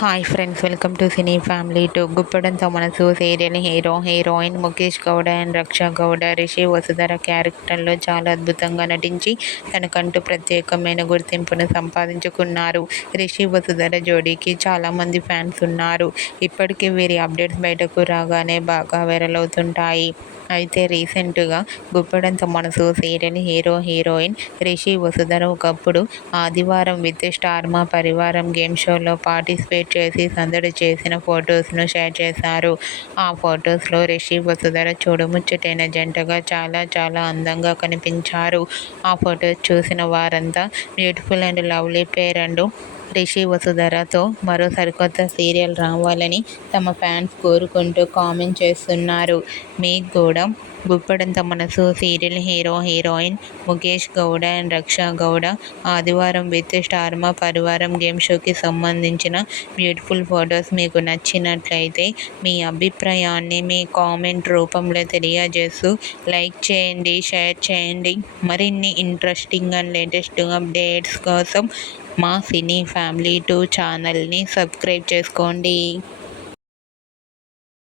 Hi friends, welcome to cine family too. గుప్పడంతో మనసు serial heroine Mukesh Gowda and Raksha Gowda Rishi Vasudhara క్యారెక్టర్లో చాలా అద్భుతంగా నటించి తనకంటూ ప్రత్యేకమైన గుర్తింపును సంపాదించుకున్నారు. రిషి వసుధర జోడీకి చాలామంది ఫ్యాన్స్ ఉన్నారు. ఇప్పటికీ వీరి అప్డేట్స్ బయటకు రాగానే బాగా వైరల్ అవుతుంటాయి. అయితే రీసెంట్గా గుప్పడంత మనసు సీరియల్ హీరోయిన్ రిషి వసుధర ఒకప్పుడు ఆదివారం విత్ స్టార్ మా పరివారం గేమ్ షోలో పార్టిసిపేట్ చేసి సందడి చేసిన ఫొటోస్ను షేర్ చేశారు. ఆ ఫొటోస్లో రిషి వసుధర చూడముచ్చటైన జంటగా చాలా అందంగా కనిపించారు. ఆ ఫొటోస్ చూసిన వారంతా beautiful and lovely pair and Rishi వసుధరతో మరో సరికొత్త సీరియల్ రావాలని తమ ఫ్యాన్స్ కోరుకుంటూ కామెంట్ చేస్తున్నారు. మీకు కూడా గుప్పడంత మనసు serial heroine Mukesh Gowda and Raksha Gowda ఆదివారం విత్ స్టార్ మా పరివారం గేమ్ షోకి సంబంధించిన బ్యూటిఫుల్ ఫొటోస్ మీకు నచ్చినట్లయితే మీ అభిప్రాయాన్ని మీ కామెంట్ రూపంలో తెలియజేస్తూ లైక్ చేయండి, షేర్ చేయండి. మరిన్ని ఇంట్రెస్టింగ్ అండ్ లేటెస్ట్ అప్డేట్స్ కోసం మా సినీ ఫ్యామిలీ 2 ఛానల్ని సబ్స్క్రైబ్ చేసుకోండి.